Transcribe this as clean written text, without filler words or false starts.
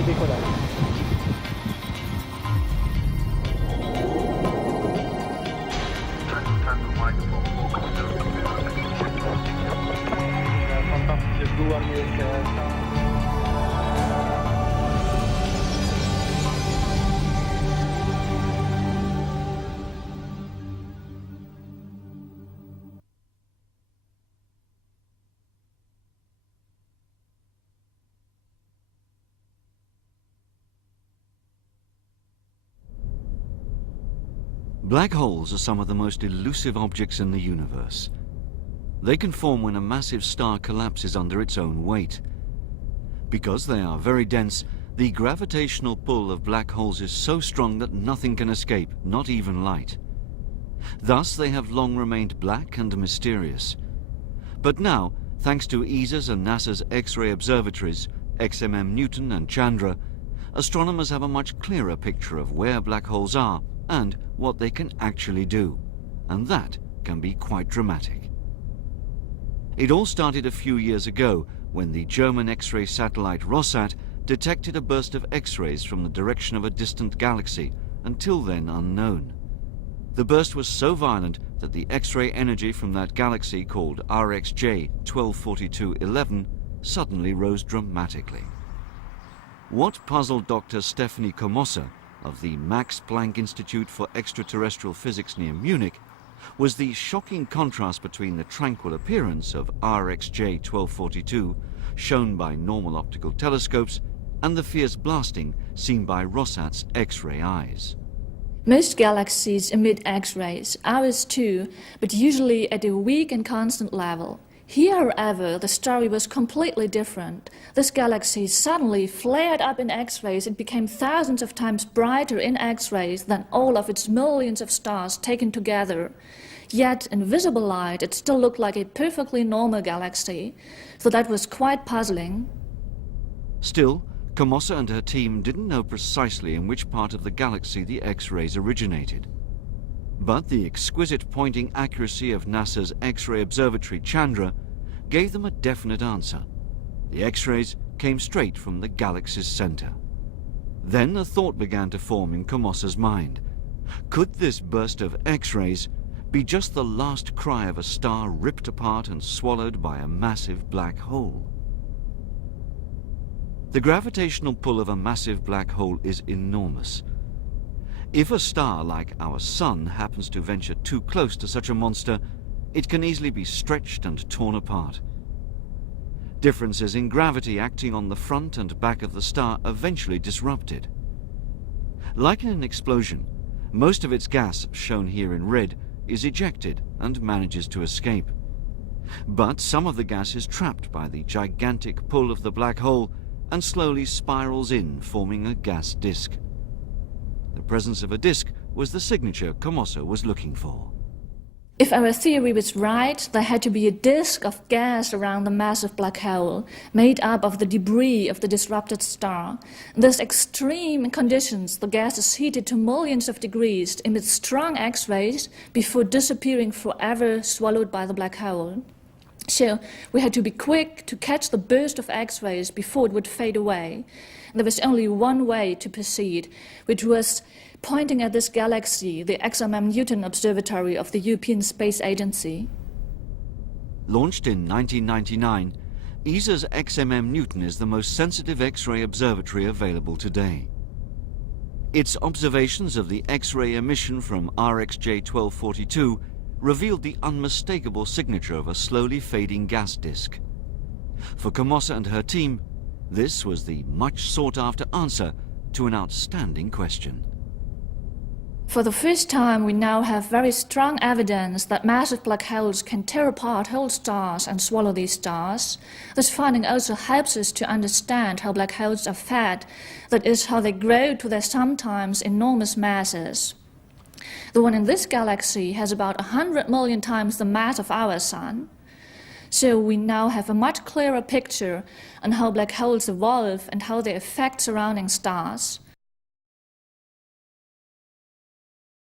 pwede ko lang. Fantastische Blumen hier. Black holes are some of the most elusive objects in the universe. They can form when a massive star collapses under its own weight. Because they are very dense, the gravitational pull of black holes is so strong that nothing can escape, not even light. Thus, they have long remained black and mysterious. But now, thanks to ESA's and NASA's X-ray observatories, XMM Newton and Chandra, astronomers have a much clearer picture of where black holes are and what they can actually do. And that can be quite dramatic. It all started a few years ago when the German X-ray satellite Rossat detected a burst of X-rays from the direction of a distant galaxy, until then unknown. The burst was so violent that the X-ray energy from that galaxy, called RxJ 124211, suddenly rose dramatically. What puzzled Dr. Stephanie Komosse of the Max Planck Institute for Extraterrestrial Physics near Munich was the shocking contrast between the tranquil appearance of RxJ 1242, shown by normal optical telescopes, and the fierce blasting seen by Rossat's X-ray eyes. Most galaxies emit X-rays, ours too, but usually at a weak and constant level. Here, however, the story was completely different. This galaxy suddenly flared up in X-rays and became thousands of times brighter in X-rays than all of its millions of stars taken together. Yet, in visible light, it still looked like a perfectly normal galaxy, so that was quite puzzling. Still, Komosse and her team didn't know precisely in which part of the galaxy the X-rays originated. But the exquisite pointing accuracy of NASA's X-ray observatory Chandra gave them a definite answer. The X-rays came straight from the galaxy's center. Then a thought began to form in Komosse's mind. Could this burst of X-rays be just the last cry of a star ripped apart and swallowed by a massive black hole? The gravitational pull of a massive black hole is enormous. If a star like our Sun happens to venture too close to such a monster, it can easily be stretched and torn apart. Differences in gravity acting on the front and back of the star eventually disrupt it. Like in an explosion, most of its gas, shown here in red, is ejected and manages to escape. But some of the gas is trapped by the gigantic pull of the black hole and slowly spirals in, forming a gas disk. The presence of a disk was the signature Komosse was looking for. If our theory was right, there had to be a disk of gas around the massive black hole, made up of the debris of the disrupted star. In these extreme conditions, the gas is heated to millions of degrees, emits strong X-rays, before disappearing forever, swallowed by the black hole. So we had to be quick to catch the burst of X-rays before it would fade away. There was only one way to proceed, which was pointing at this galaxy, the XMM Newton Observatory of the European Space Agency. Launched in 1999, ESA's XMM Newton is the most sensitive X-ray observatory available today. Its observations of the X-ray emission from RxJ 1242 revealed the unmistakable signature of a slowly fading gas disk. For Komosse and her team, this was the much sought-after answer to an outstanding question. For the first time, we now have very strong evidence that massive black holes can tear apart whole stars and swallow these stars. This finding also helps us to understand how black holes are fed, that is, how they grow to their sometimes enormous masses. The one in this galaxy has about 100 million times the mass of our Sun. So we now have a much clearer picture on how black holes evolve and how they affect surrounding stars.